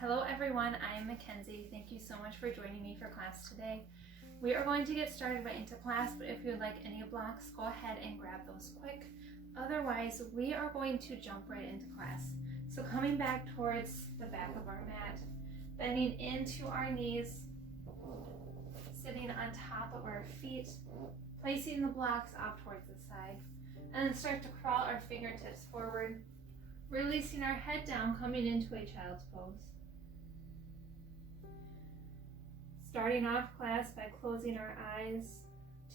Hello everyone, I am MaKenzie. Thank you so much for joining me for class today. We are going to get started right into class, but if you would like any blocks, go ahead and grab those quick. Otherwise, we are going to jump right into class. So coming back towards the back of our mat, bending into our knees, sitting on top of our feet, placing the blocks off towards the side, and then start to crawl our fingertips forward, releasing our head down, coming into a child's pose. Starting off class by closing our eyes,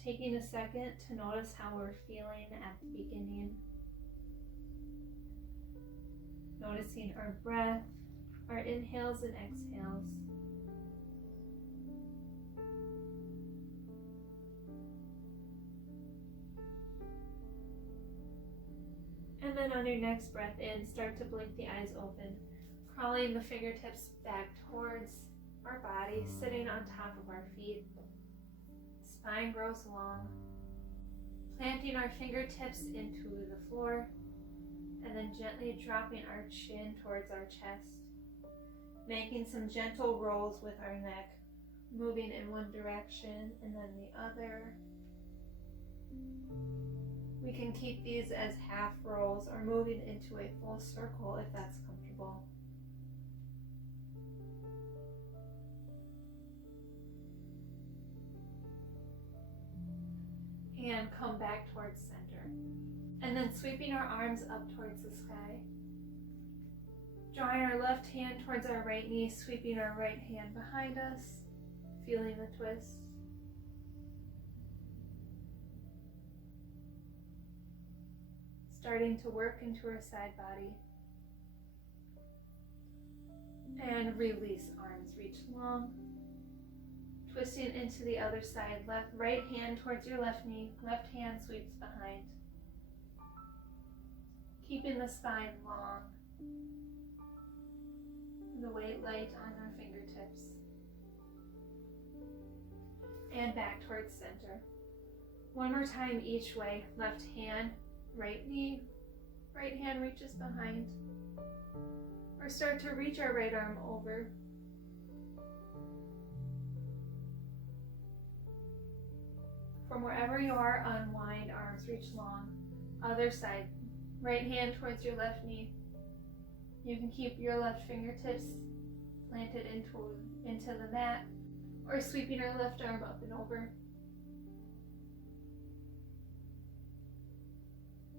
taking a second to notice how we're feeling at the beginning. Noticing our breath, our inhales and exhales. And then on your next breath in, start to blink the eyes open, crawling the fingertips back towards our body, sitting on top of our feet. Spine grows long, planting our fingertips into the floor, and then gently dropping our chin towards our chest, making some gentle rolls with our neck, moving in one direction and then the other. We can keep these as half rolls or moving into a full circle if that's comfortable. And come back towards center. And then sweeping our arms up towards the sky. Drawing our left hand towards our right knee, sweeping our right hand behind us, feeling the twist. Starting to work into our side body. And release, arms reach long. Twisting into the other side, right hand towards your left knee, left hand sweeps behind. Keeping the spine long, the weight light on our fingertips. And back towards center. One more time each way, left hand, right knee, right hand reaches behind. Or start to reach our right arm over. From wherever you are, unwind, arms reach long. Other side, right hand towards your left knee. You can keep your left fingertips planted into the mat, or sweeping your left arm up and over.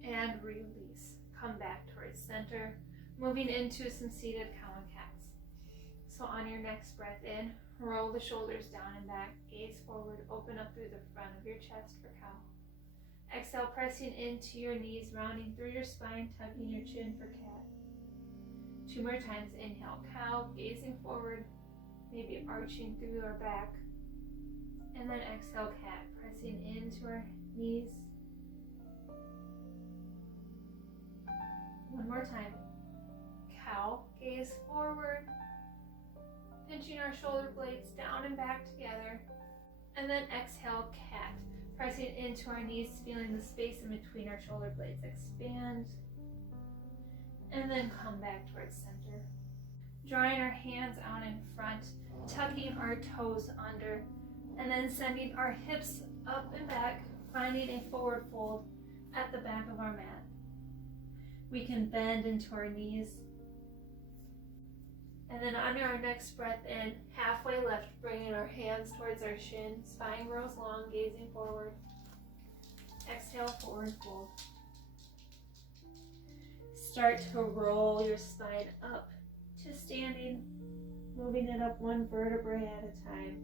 And release. Come back towards center, moving into some seated cow and cats. So on your next breath in, roll the shoulders down and back, gaze forward, open up through the front of your chest for cow. Exhale, pressing into your knees, rounding through your spine, tucking your chin for cat. 2 more times, inhale, cow, gazing forward, maybe arching through our back. And then exhale, cat, pressing into our knees. 1 more time, cow, gaze forward, pinching our shoulder blades down and back together. And then exhale, cat, pressing into our knees, feeling the space in between our shoulder blades expand. And then come back towards center. Drawing our hands out in front, tucking our toes under, and then sending our hips up and back, finding a forward fold at the back of our mat. We can bend into our knees. And then on our next breath in, halfway left, bringing our hands towards our shin, spine grows long, gazing forward. Exhale, forward fold. Start to roll your spine up to standing, moving it up 1 vertebrae at a time.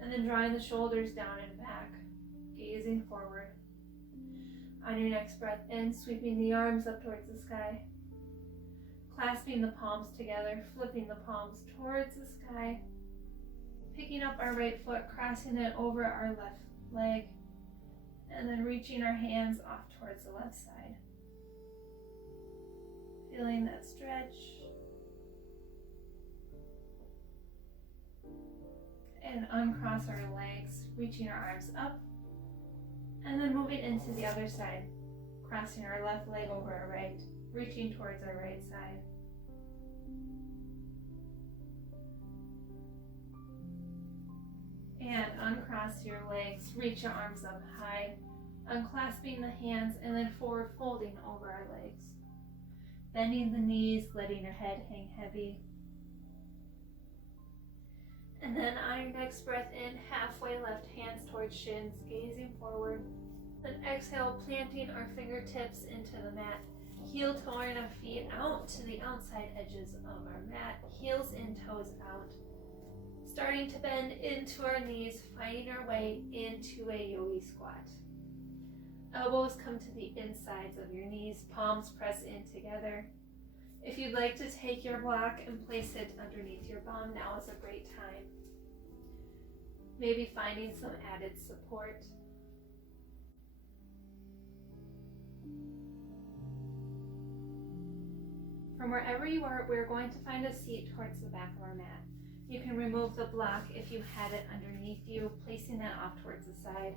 And then drawing the shoulders down and back, gazing forward. On your next breath in, sweeping the arms up towards the sky. Clasping the palms together, flipping the palms towards the sky, picking up our right foot, crossing it over our left leg, and then reaching our hands off towards the left side. Feeling that stretch. And uncross our legs, reaching our arms up, and then moving into the other side, crossing our left leg over our right, reaching towards our right side. And uncross your legs, reach your arms up high, unclasping the hands and then forward folding over our legs. Bending the knees, letting your head hang heavy. And then on your next breath in, halfway left hands towards shins, gazing forward. Then exhale, planting our fingertips into the mat, heel toeing our feet out to the outside edges of our mat, heels in, toes out. Starting to bend into our knees, finding our way into a yogi squat. Elbows come to the insides of your knees, palms press in together. If you'd like to take your block and place it underneath your bum, now is a great time. Maybe finding some added support. From wherever you are, we're going to find a seat towards the back of our mat. You can remove the block if you had it underneath you, placing that off towards the side.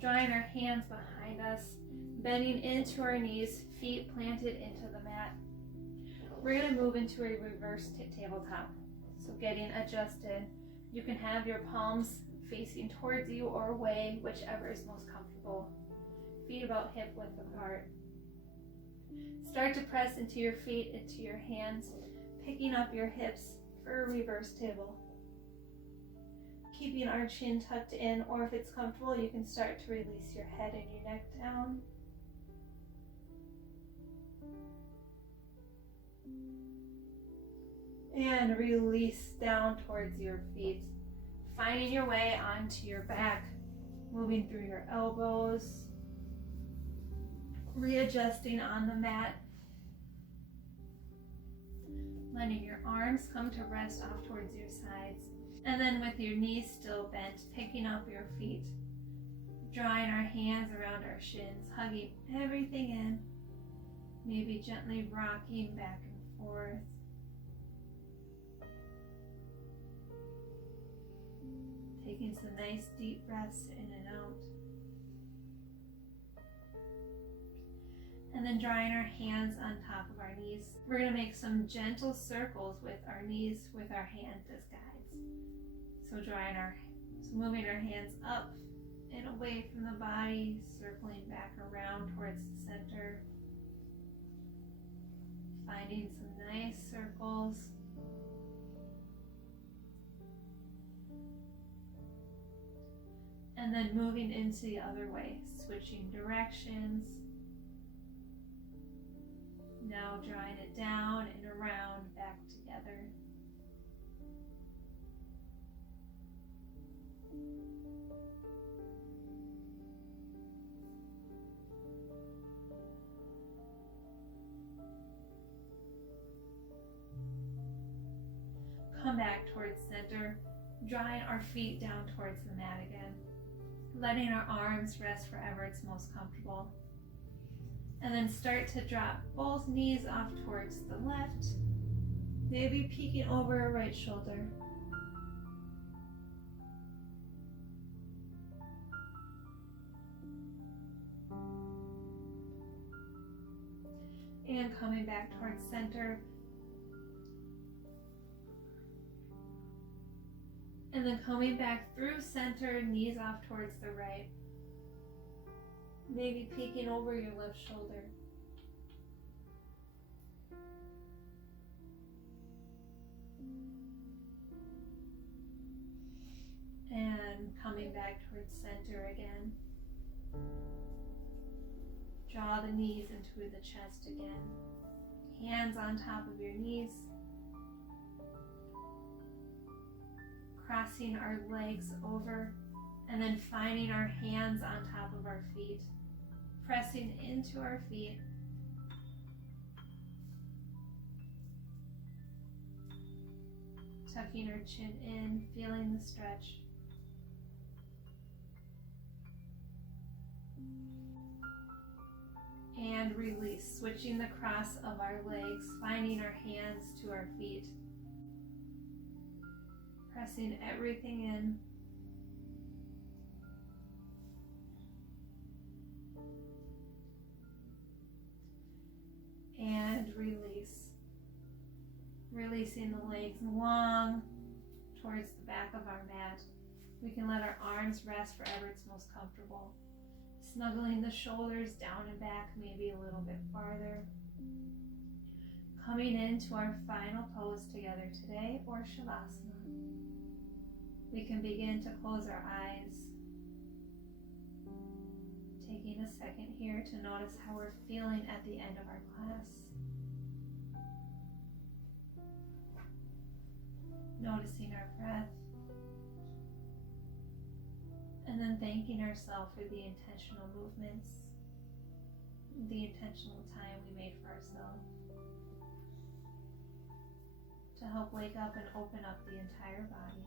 Drawing our hands behind us, bending into our knees, feet planted into the mat. We're going to move into a reverse tabletop. So getting adjusted, you can have your palms facing towards you or away, whichever is most comfortable. Feet about hip width apart. Start to press into your feet, into your hands, picking up your hips for a reverse table. Keeping our chin tucked in, or if it's comfortable, you can start to release your head and your neck down. And release down towards your feet, finding your way onto your back, moving through your elbows, readjusting on the mat, letting your arms come to rest off towards your sides, and then with your knees still bent, picking up your feet, drawing our hands around our shins, hugging everything in, maybe gently rocking back and forth. Taking some nice deep breaths in and out. And then drawing our hands on top of our knees. We're going to make some gentle circles with our knees with our hands as guides. So moving our hands up and away from the body, circling back around towards the center. Finding some nice circles. And then moving into the other way, switching directions. Now drawing it down and around, back together. Come back towards center, drawing our feet down towards the mat again. Letting our arms rest wherever it's most comfortable. And then start to drop both knees off towards the left, maybe peeking over a right shoulder. And coming back towards center. And then coming back through center, knees off towards the right. Maybe peeking over your left shoulder. And coming back towards center again. Draw the knees into the chest again. Hands on top of your knees. Crossing our legs over, and then finding our hands on top of our feet, pressing into our feet, tucking our chin in, feeling the stretch. And release, switching the cross of our legs, finding our hands to our feet. Pressing everything in. And release. Releasing the legs long towards the back of our mat. We can let our arms rest wherever it's most comfortable. Snuggling the shoulders down and back, maybe a little bit farther. Coming into our final pose together today, or Shavasana. We can begin to close our eyes. Taking a second here to notice how we're feeling at the end of our class. Noticing our breath. And then thanking ourselves for the intentional movements, the intentional time we made for ourselves to help wake up and open up the entire body.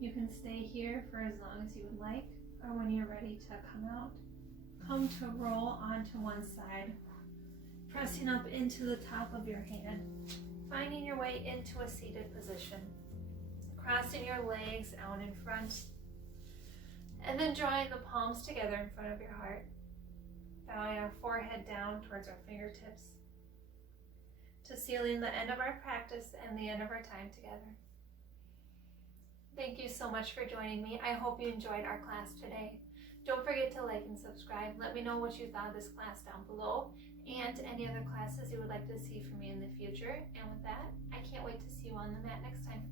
You can stay here for as long as you would like, or when you're ready to come out, come to roll onto one side, pressing up into the top of your hand, finding your way into a seated position, crossing your legs out in front, and then drawing the palms together in front of your heart, bowing our forehead down towards our fingertips, to sealing the end of our practice and the end of our time together. Thank you so much for joining me. I hope you enjoyed our class today. Don't forget to like and subscribe. Let me know what you thought of this class down below and any other classes you would like to see from me in the future. And with that, I can't wait to see you on the mat next time.